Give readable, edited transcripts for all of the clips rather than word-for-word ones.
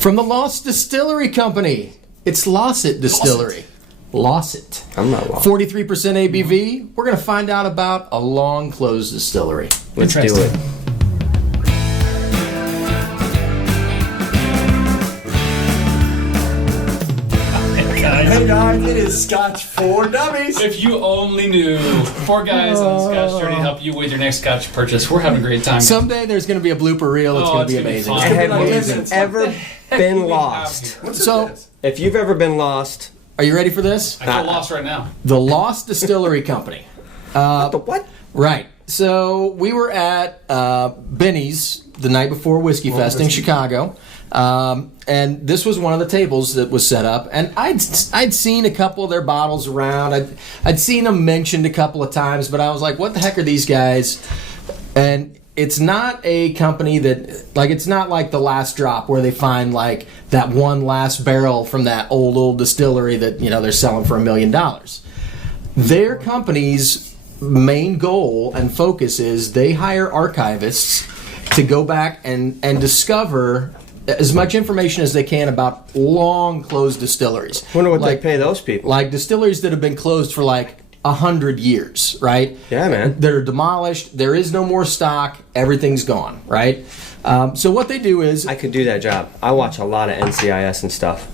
From the Lost Distillery Company, it's Lossit Distillery. Lossit. I'm not lost. 43% ABV. We're going to find out about a long-closed distillery. Let's do it. Hey guys, it is Scotch for Dummies. If you only knew. 4 guys on the Scotch journey to help you with your next Scotch purchase. We're having a great time. Someday there's going to be a blooper reel. It's going to be amazing. Fun. Have you ever been lost? So, If you've ever been lost, are you ready for this? I feel lost right now. The Lost Distillery Company. the what? Right. So we were at Benny's the night before Whiskey Fest in Chicago. And this was one of the tables that was set up, and I'd seen a couple of their bottles around. I'd seen them mentioned a couple of times, but I was like, what the heck are these guys? And it's not a company that, like, it's not like The Last Drop where they find like that one last barrel from that old distillery that, you know, they're selling for $1 million. Their company's main goal and focus is they hire archivists to go back and discover as much information as they can about long closed distilleries. Wonder what they pay those people. Like distilleries that have been closed for like 100 years, right? Yeah, man. They're demolished. There is no more stock. Everything's gone, right? So what they do is... I could do that job. I watch a lot of NCIS and stuff.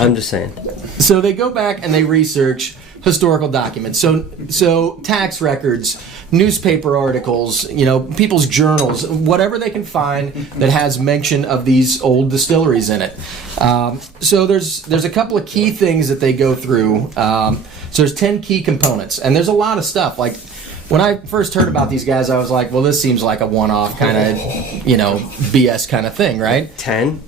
I'm just saying. So they go back and they research historical documents. So tax records, newspaper articles, you know, people's journals, whatever they can find that has mention of these old distilleries in it. So there's a couple of key things that they go through. So there's 10 key components, and there's a lot of stuff. Like when I first heard about these guys, I was like, well, this seems like a one-off kind of, you know, BS kind of thing, right? 10?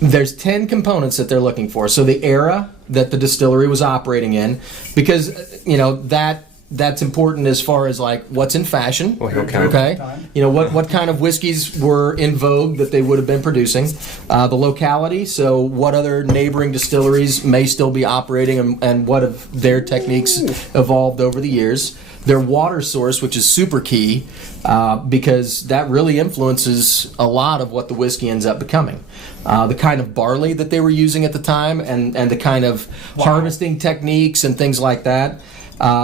There's 10 components that they're looking for. So the era that the distillery was operating in, because, you know, that's important as far as like what's in fashion. Okay. You know, what kind of whiskeys were in vogue that they would have been producing. The locality, so what other neighboring distilleries may still be operating and what have their techniques evolved over the years. Their water source, which is super key, because that really influences a lot of what the whiskey ends up becoming. The kind of barley that they were using at the time and the kind of harvesting techniques and things like that.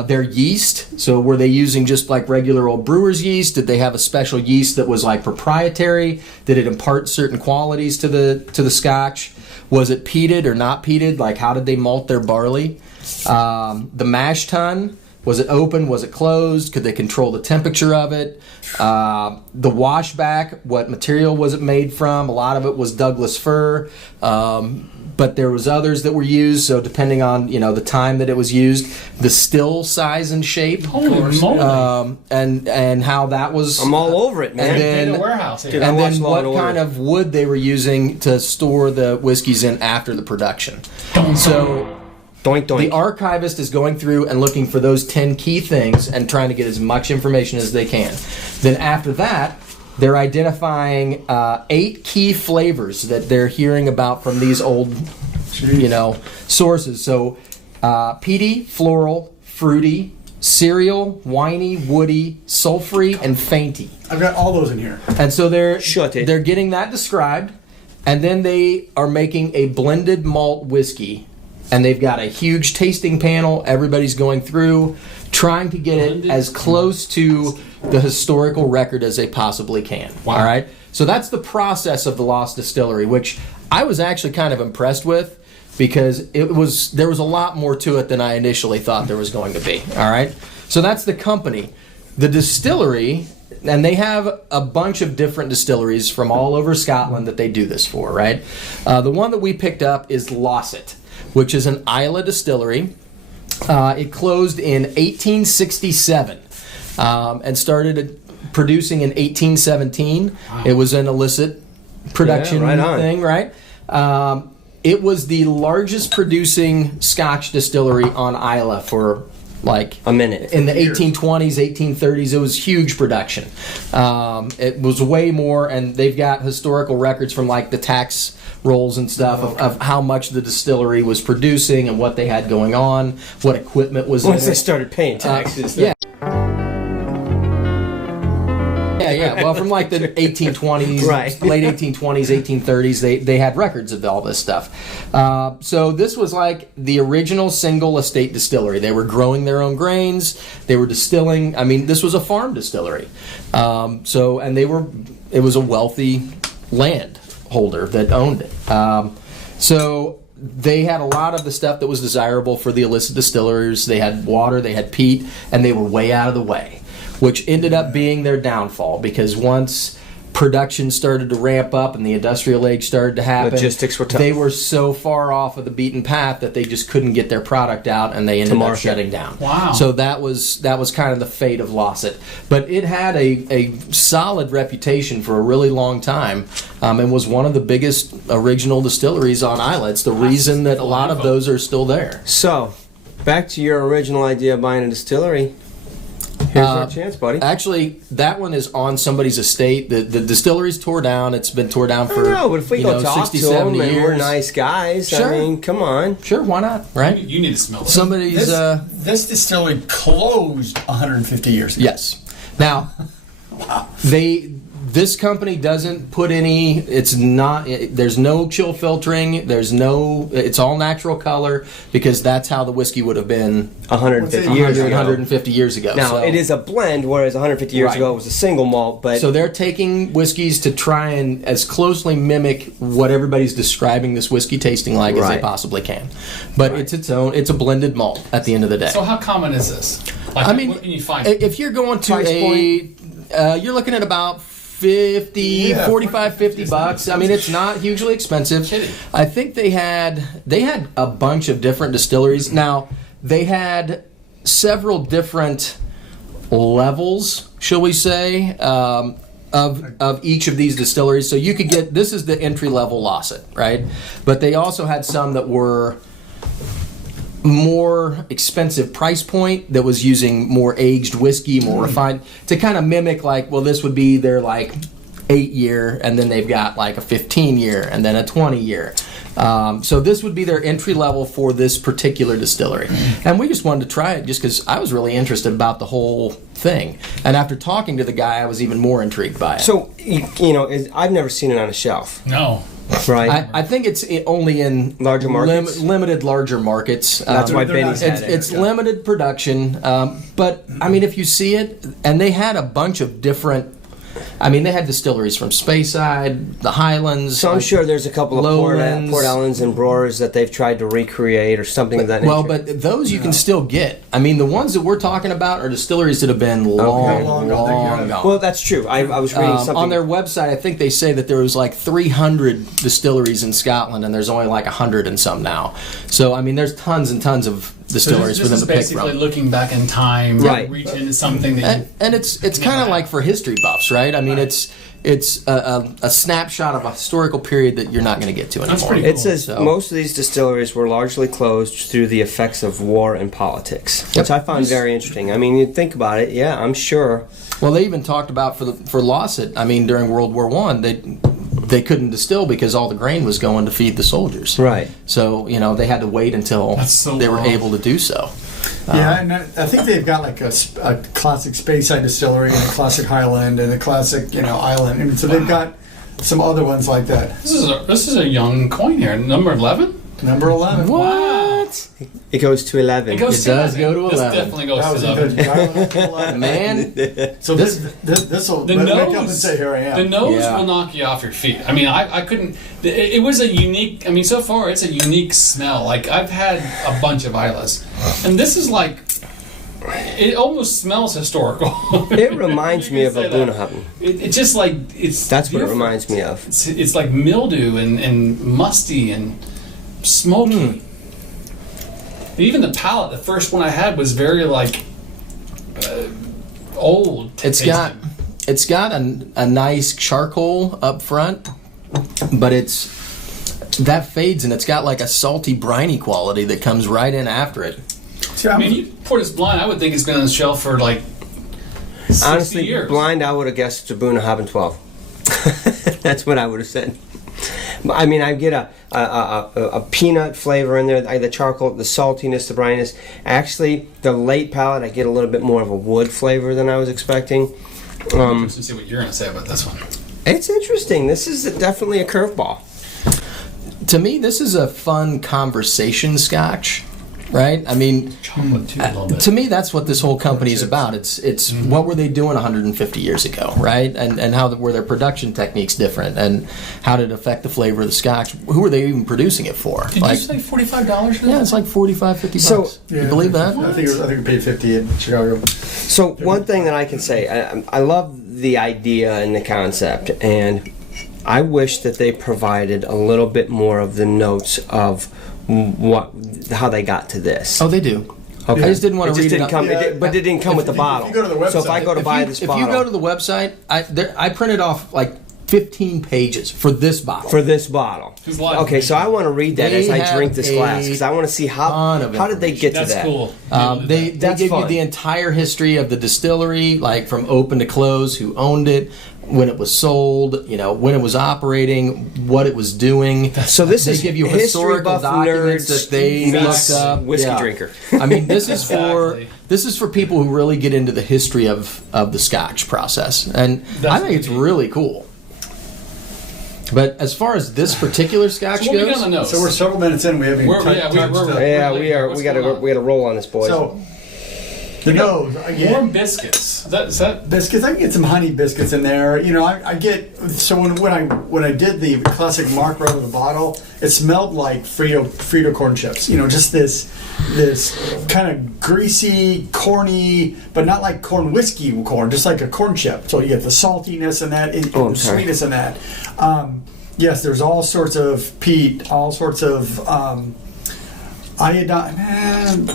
Their yeast, so were they using just like regular old brewer's yeast? Did they have a special yeast that was like proprietary? Did it impart certain qualities to the Scotch? Was it peated or not peated? Like how did they malt their barley? The mash tun, was it open? Was it closed? Could they control the temperature of it? The washback, what material was it made from? A lot of it was Douglas fir, but there was others that were used. So depending on, you know, the time that it was used, the still size and shape, Holy moly. and how that was. I'm all over it, man. And then, Data warehouse here. Dude, I and watched then Law what and Order. kind of wood they were using to store the whiskeys in after the production. So. Doink, doink. The archivist is going through and looking for those 10 key things and trying to get as much information as they can. Then after that, they're identifying 8 key flavors that they're hearing about from these old, you know, sources. So peaty, floral, fruity, cereal, winey, woody, sulfury, and fainty. I've got all those in here. And so they're getting that described, and then they are making a blended malt whiskey. And they've got a huge tasting panel. Everybody's going through, trying to get it as close to the historical record as they possibly can. Wow. All right? So that's the process of the Lost Distillery, which I was actually kind of impressed with because there was a lot more to it than I initially thought there was going to be. All right? So that's the company. The distillery, and they have a bunch of different distilleries from all over Scotland that they do this for, right? The one that we picked up is Lossit, which is an Islay distillery. It closed in 1867 and started producing in 1817. Wow. It was an illicit production thing, right? It was the largest producing Scotch distillery on Islay for like a minute. In the 1820s, 1830s, it was huge production. It was way more, and they've got historical records from like the tax rolls and stuff of how much the distillery was producing and what they had going on, what equipment was once in they it. started paying taxes. Yeah. Yeah, Well, from like the 1820s, Right. late 1820s, 1830s, they had records of all this stuff. So this was like the original single estate distillery. They were growing their own grains. They were distilling. I mean, this was a farm distillery. It was a wealthy landholder that owned it. So they had a lot of the stuff that was desirable for the illicit distillers. They had water, they had peat, and they were way out of the way, which ended up being their downfall, because once production started to ramp up and the industrial age started to happen, Logistics were tough. they were so far off of the beaten path that they just couldn't get their product out, and they ended up market. shutting down. Wow. So that was kind of the fate of Lossit. But it had a solid reputation for a really long time, and was one of the biggest original distilleries on Islay. It's the reason that a lot of those are still there. So, back to your original idea of buying a distillery. Here's our chance, buddy. Actually, that one is on somebody's estate. The distillery's tore down. It's been tore down for, No, but if we go talk 60, to them 70 and years. we're nice guys, Sure. I mean, come on. Sure, why not? Right? You need to smell it. Somebody's This distillery closed 150 years ago. yes. Now, this company doesn't put any. It's not. There's no chill filtering. There's no. It's all natural color, because that's how the whiskey would have been 150 What's it- years ago. 150 years ago. Now, So- it is a blend, whereas 150 years Right. ago it was a single malt, but So they're taking whiskeys to try and as closely mimic what everybody's describing this whiskey tasting like as they Right. possibly can. But it's its own. It's a blended malt at the end of the day. So how common is this? Like, I mean, what can you find? if you're going to Price you're looking at about 50, Yeah, 45, 50 bucks. I mean, it's not hugely expensive. Kidding. I think they had a bunch of different distilleries. Now, they had several different levels, shall we say, of each of these distilleries. So you could get, this is the entry level Lossit, right? But they also had some that were more expensive price point that was using more aged whiskey, more refined, to kind of mimic, like, well, this would be their like 8-year, and then they've got like a 15-year and then a 20-year. So this would be their entry level for this particular distillery. And we just wanted to try it just because I was really interested about the whole thing. And after talking to the guy, I was even more intrigued by it. so I've never seen it on a shelf, No. right? I think it's only in Larger markets? limited larger markets. That's why they're Benny's not- had it. It's limited production, but I mean, if you see it, and they had a bunch of different. I mean, they had distilleries from Speyside, the Highlands. So I'm sure there's a couple of Lowlands. Port Ellens and Brewers that they've tried to recreate or something of that nature. Well, but those you can still get. I mean, the ones that we're talking about are distilleries that have been long, Long long, gone. gone. Well, that's true. I was reading something on their website, I think they say that there was like 300 distilleries in Scotland, and there's only like 100 and some now. So, I mean, there's tons and tons of distilleries So for this them is to pick basically from. looking back in time, Right. reaching into something that you... And it's kind of like for history buffs, right? I mean, it's a snapshot of a historical period that you're not going to get to anymore. That's pretty It cool. says So- most of these distilleries were largely closed through the effects of war and politics, which I find very interesting. I mean, you think about it, yeah, I'm sure. Well, they even talked about for Lossit. I mean, during World War I, they couldn't distill because all the grain was going to feed the soldiers. Right. So they had to wait until That's so they were wrong. able to do so. Yeah, and I think they've got like a classic Speyside distillery and a classic Highland and a classic, Island. And so they've got some other ones like that. This is a young coin here. Number 11? Number 11. What? It goes to 11. It goes It to does 11. go to This 11. definitely goes That to was 11. good. Man, So this will The wake up and nose, say, here I am. the nose Yeah. will knock you off your feet. I mean, I couldn't. It was a unique. I mean, so far it's a unique smell. Like I've had a bunch of Islas, and this is like. It almost smells historical. It reminds me of a You can say that. Bunnahabhain. It just like it's. That's what it different. reminds me of. It's like mildew and musty and smoky. Even the palate, the first one I had was very like old. it's got a nice charcoal up front, but that fades, and it's got like a salty, briny quality that comes right in after it. See, I mean, you pour this blind, I would think it's been on the shelf for like 60 Honestly, years. blind, I would have guessed it's a Bunnahabhain 12. That's what I would have said. I mean, I get a peanut flavor in there, the charcoal, the saltiness, the brininess. Actually, the late palate, I get a little bit more of a wood flavor than I was expecting. I'm interested to see what you're going to say about this one. It's interesting. This is definitely a curveball. To me, this is a fun conversation Scotch, right? I mean, Chocolate too, a little bit. to me, that's what this whole company is about. It's what were they doing 150 years ago, right? And how were their production techniques different, and how did it affect the flavor of the Scotch? Who were they even producing it for? Did you say $45 for that? Yeah, it's like 45, 50 So- bucks. You believe that? I think we paid 50 in Chicago. So one thing that I can say, I love the idea and the concept, and I wish that they provided a little bit more of the notes of how they got to this. Oh, they do. Okay. I just didn't want to read didn't it. come, Yeah. but it didn't come with the If bottle. you go to the So if I website- go to buy this If bottle, you go to the website, I printed off like 15 pages for this bottle. for this bottle. There's a lot of Okay, so I want to read that They as I have drink this glass because I want to see ton of how did they get to That's that. cool. They That's give you fun. the entire history of the distillery, like from open to close, who owned it, when it was sold, when it was operating, what it was doing. So this They is give you history historical buff documents nerds that they meets looked up. whiskey Yeah. drinker. I mean, this is Exactly. for people who really get into the history of the Scotch process, and I think it's really cool. But as far as this particular Scotch So what we got goes, on the notes? So we're several minutes in. We haven't We're- touched yeah, we're- the- Yeah, What's we are. We got going on? to roll on this, boys. So the nose again. Warm biscuits. Is that Biscuits. I can get some honey biscuits in there. I get so when I did the classic Mark out of the bottle, it smelled like Frito corn chips. Just this kind of greasy, corny, but not like corn whiskey corn, just like a corn chip. So you get the saltiness in that, and I'm the sorry. sweetness in that. Yes, there's all sorts of peat, all sorts of iodine. Man,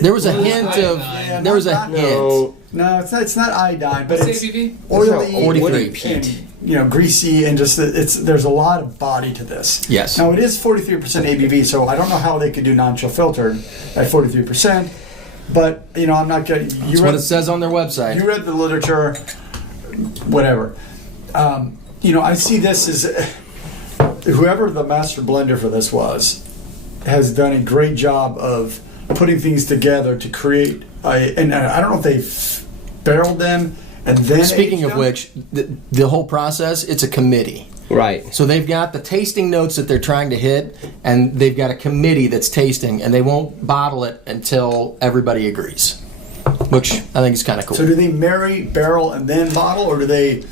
there was a What is hint iodine? of there was a Not- hint. no, no, it's not iodine, but what's it's ABV? oily, 43. and greasy, and just there's a lot of body to this. Yes. Now it is 43% ABV, so I don't know how they could do non-chill filtered at 43%. But I'm not gonna. That's what it says on their website. You read the literature, whatever. I see this as whoever the master blender for this has done a great job of putting things together to create. And I don't know if they've barreled them and then. Speaking aged of them. which, the whole process, it's a committee. right. So they've got the tasting notes that they're trying to hit, and they've got a committee that's tasting, and they won't bottle it until everybody agrees, which I think is kind of cool. So do they marry, barrel, and then bottle, or do they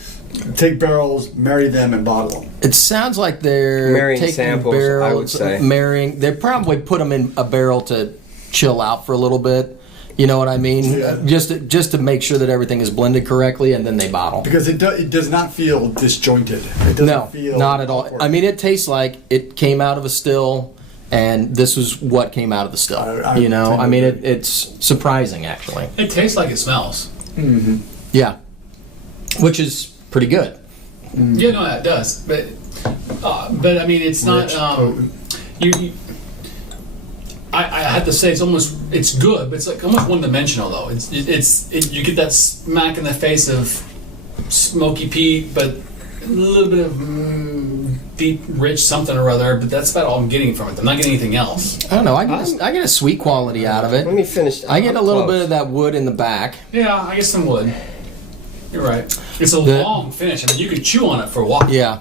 take barrels, marry them, and bottle them? It sounds like they're Marrying taking samples, barrels, I would say. marrying. They probably put them in a barrel to chill out for a little bit. You know what I mean? Yeah. Just to make sure that everything is blended correctly, and then they bottle. Because it does not feel disjointed. It doesn't No, feel not at all. awkward. I mean, it tastes like it came out of a still, and this is what came out of the still. I You know, tend to I mean, agree. it's surprising actually. It tastes like it smells. Yeah, which is pretty good. Yeah, no, it does. But I mean, it's not. Rich, potent. I have to say it's good, but it's like almost one dimensional though. You get that smack in the face of smoky peat, but a little bit of deep, rich something or other. But that's about all I'm getting from it. I'm not getting anything else. I don't know. I get a sweet quality out of it. Let me finish. I get I'm a little close. bit of that wood in the back. Yeah, I guess some wood. You're right. It's a The- long finish. I mean, you could chew on it for a while. Yeah,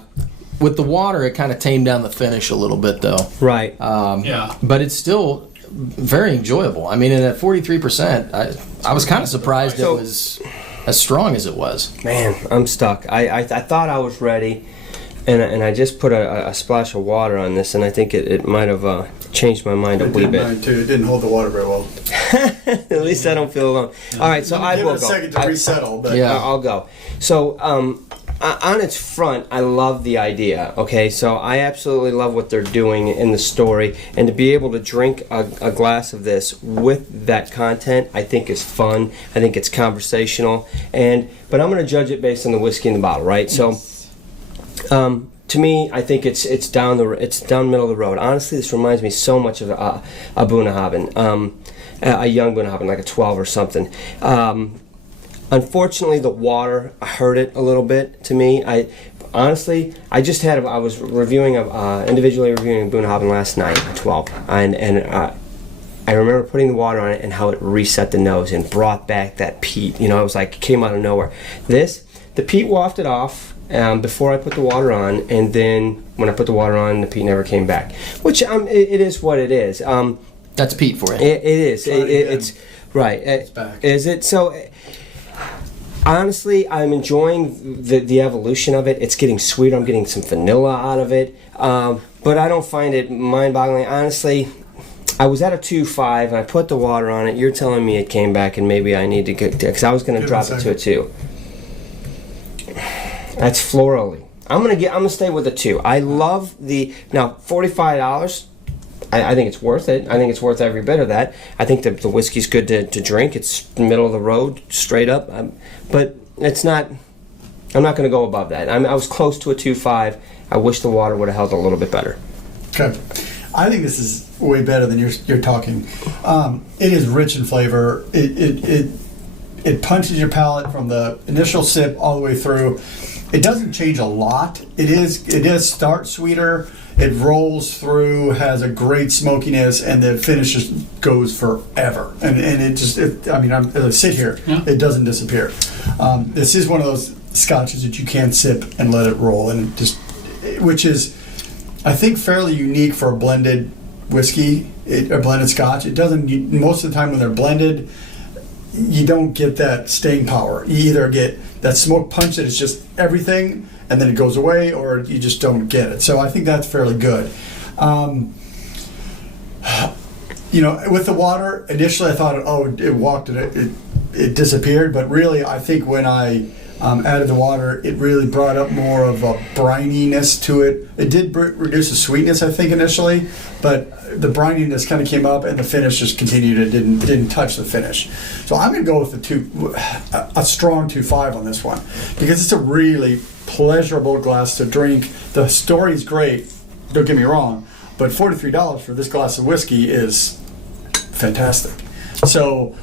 with the water, it kind of tamed down the finish a little bit though. Right. Yeah. But it's still very enjoyable. I mean, and at 43%, I was kind of surprised So- it was as strong as it was. Man, I'm stuck. I thought I was ready, and I just put a splash of water on this, and I think it might have changed my mind a It wee did bit. mine too. It didn't hold the water very well. At least I don't feel alone. All right, so I Give will it a go. second to resettle, but Yeah. I'll go. So on its front, I love the idea. Okay, so I absolutely love what they're doing in the story, and to be able to drink a glass of this with that content, I think is fun. I think it's conversational, but I'm going to judge it based on the whiskey in the bottle, right? So. To me, I think it's down middle of the road. Honestly, this reminds me so much of a Bunnahabhain, a young Bunnahabhain, like a 12 or something. Unfortunately, the water hurt it a little bit to me. I was individually reviewing Bunnahabhain last night at 12, and I remember putting the water on it and how it reset the nose and brought back that peat. You know, it was like it came out of nowhere. This, the peat wafted off before I put the water on, and then when I put the water on, the peat never came back. Which it is what it is. That's peat for you. It is. It's right. It's back. Is it so? Honestly, I'm enjoying the evolution of it. It's getting sweeter. I'm getting some vanilla out of it, but I don't find it mind-boggling. Honestly, I was at a 2.5 and I put the water on it. You're telling me it came back, and maybe I need to get because I was going to drop it to a 2. That's florally. I'm gonna stay with a 2. I love now $45. I think it's worth it. I think it's worth every bit of that. I think the whiskey's good to drink. It's middle of the road, straight up. But it's not. I'm not going to go above that. I was close to a 2.5. I wish the water would have held a little bit better. Okay. I think this is way better than you're talking. It is rich in flavor. It punches your palate from the initial sip all the way through. It doesn't change a lot. It does start sweeter. It rolls through, has a great smokiness, and the finish just goes forever. And as I sit here, it doesn't disappear. This is one of those scotches that you can't sip and let it roll, and which is, I think, fairly unique for a blended whiskey, a blended scotch. It doesn't. Most of the time when they're blended, you don't get that staying power. You either get that smoke punch that is just everything, and then it goes away, or you just don't get it. So I think that's fairly good. With the water, initially I thought, it walked it disappeared, but really I think when I added the water, it really brought up more of a brininess to it. It did reduce the sweetness, I think, initially, but the brininess kind of came up, and the finish just continued. It didn't touch the finish. So I'm going to go with a strong 2.5 on this one, because it's a really pleasurable glass to drink. The story's great, don't get me wrong, but $43 for this glass of whiskey is fantastic. So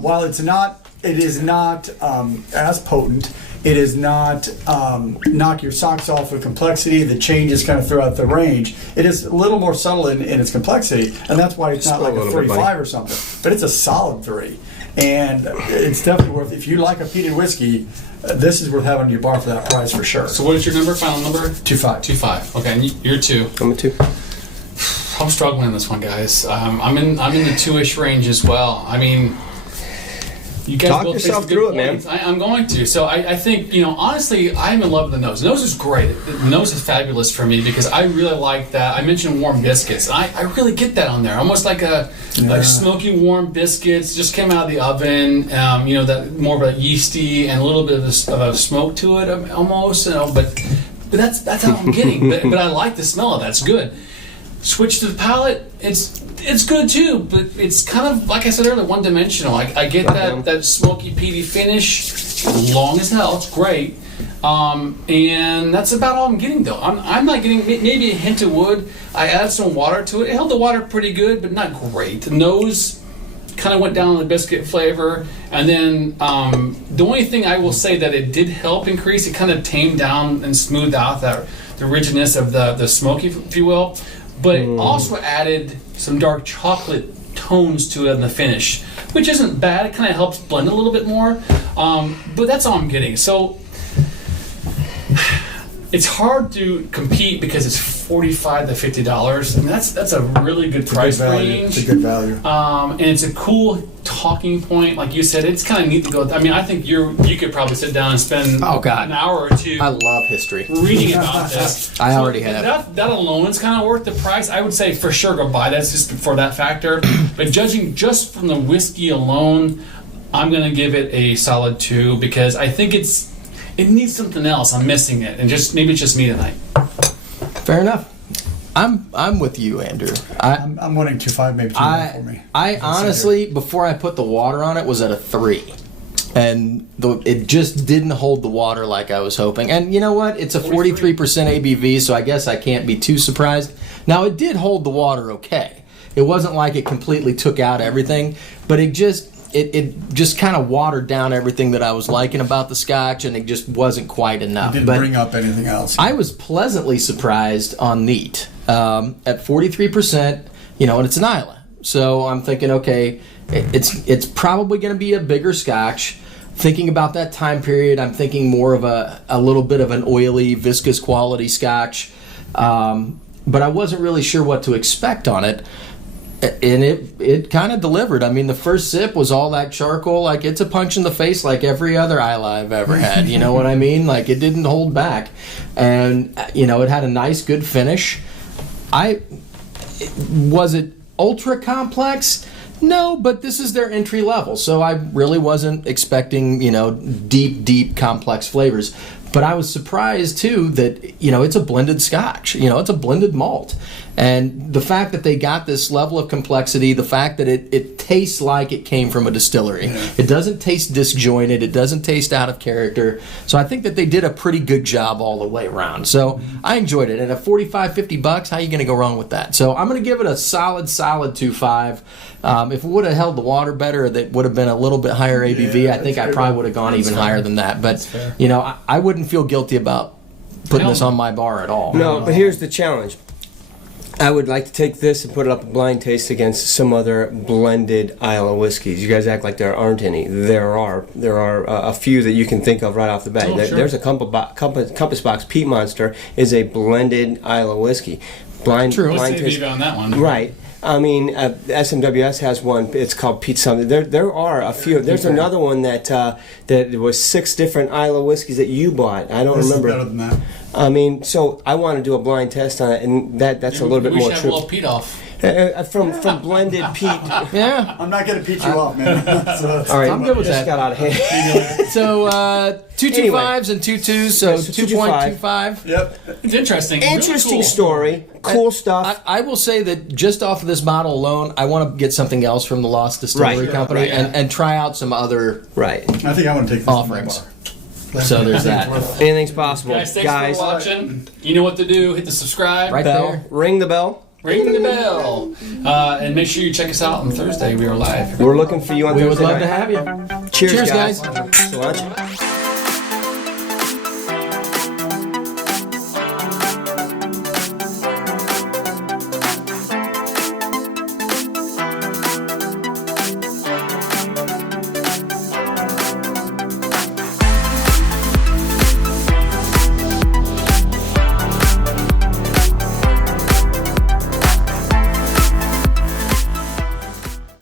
while it is not as potent. It is not knock your socks off with complexity that changes kind of throughout the range. It is a little more subtle in its complexity, and that's why it's not like a 35 or something. But it's a solid 3, and it's definitely worth. If you like a peated whiskey, this is worth having in your bar for that price for sure. So what is your number? Final number? 2.5. 2.5. Okay, and you're 2. I'm a 2. I'm struggling in this one, guys. I'm in the 2-ish range as well. I mean, you guys talk both yourself through it, man. I'm going to. So I think, honestly, I'm in love with the nose. The nose is great. The nose is fabulous for me because I really like that. I mentioned warm biscuits. I really get that on there. Almost like like smoky warm biscuits just came out of the oven. That more of a yeasty and a little bit of a smoke to it almost. But that's how I'm getting. But I like the smell of that. It's good. Switch to the palate. It's good too, but it's kind of, like I said earlier, one-dimensional. I get that smoky, peaty finish, long as hell. It's great, and that's about all I'm getting though. I'm not getting maybe a hint of wood. I added some water to it. It held the water pretty good, but not great. The nose kind of went down on the biscuit flavor, and then the only thing I will say that it did help increase, it kind of tamed down and smoothed out the rigidness of the smoky, if you will. But it also added some dark chocolate tones to it in the finish, which isn't bad. It kind of helps blend a little bit more. But that's all I'm getting. So it's hard to compete because it's $45 to $50. And that's a really good price range. It's a good value. And it's a cool talking point. Like you said, it's kind of neat to go. I mean, I think you could probably sit down and spend an hour or two. I love history. Reading about this. I already have. That alone is kind of worth the price. I would say for sure go buy that just for that factor. But judging just from the whiskey alone, I'm going to give it a solid 2 because I think it needs something else. I'm missing it, and maybe it's just me tonight. Fair enough. I'm with you, Andrew. I'm wanting 2.5, maybe 2.5 for me. I honestly, before I put the water on it, was at a 3, and it just didn't hold the water like I was hoping. And you know what? It's a 43% ABV, so I guess I can't be too surprised. Now it did hold the water okay. It wasn't like it completely took out everything, but it just kind of watered down everything that I was liking about the Scotch, and it just wasn't quite enough. It didn't bring up anything else. I was pleasantly surprised on neat at 43%, and it's an Isla. So I'm thinking, okay, it's probably going to be a bigger Scotch. thinking about that time period, I'm thinking more of a little bit of an oily, viscous quality Scotch. But I wasn't really sure what to expect on it. And it kind of delivered. I mean, the first sip was all that charcoal. Like, it's a punch in the face like every other Isla I've ever had. You know what I mean? Like, it didn't hold back. And, you know, it had a nice, good finish. Was it ultra complex? No, but this is their entry level. So I really wasn't expecting, you know, deep, complex flavors. But I was surprised, too, that, you know, it's a blended Scotch. You know, it's a blended malt. And the fact that they got this level of complexity, the fact that it tastes like it came from a distillery. Yeah. It doesn't taste disjointed. It doesn't taste out of character. So I think that they did a pretty good job all the way around. So I enjoyed it. And at $45-50, how are you going to go wrong with that? So I'm going to give it a solid 2.5. If it would have held the water better, that would have been a little bit higher ABV. I think I probably would have gone even higher than that. But, you know, I wouldn't feel guilty about putting this on my bar at all. No, but here's the challenge. I would like to take this and put it up a blind taste against some other blended Isla whiskeys. You guys act like there aren't any. There are a few that you can think of right off the bat. Oh, sure. There's a Compass Box Peat Monster is a blended Isla whiskey. Blind taste on that one. Right. I mean, SMWS has one. It's called Pete something. There are a few. There's another one that was 6 different Isla whiskeys that you bought. I don't remember. Better than that. I mean, so I want to do a blind test on it, and that's a little bit more true. We should have a little peat off. From blended peat. Yeah. I'm not going to peat you off, man. All right, I'm good with that. Got out of hand. So 2 2.5s and 2 2s, so 2.25. Yep. It's interesting. Interesting Really cool. story. Cool stuff. I will say that just off of this bottle alone, I want to get something else from the Lost Distillery Company and try out some other Right. I think I want to take this offerings. to my bar. So there's that. Anything's possible. Guys, thanks for watching. You know what to do. Hit the subscribe. Right Bell. there. Ring the bell. Ring the bell. And make sure you check us out on Thursday. We are live. We're looking for you on We Thursday would love night. to have you. Cheers, Cheers, guys. So much.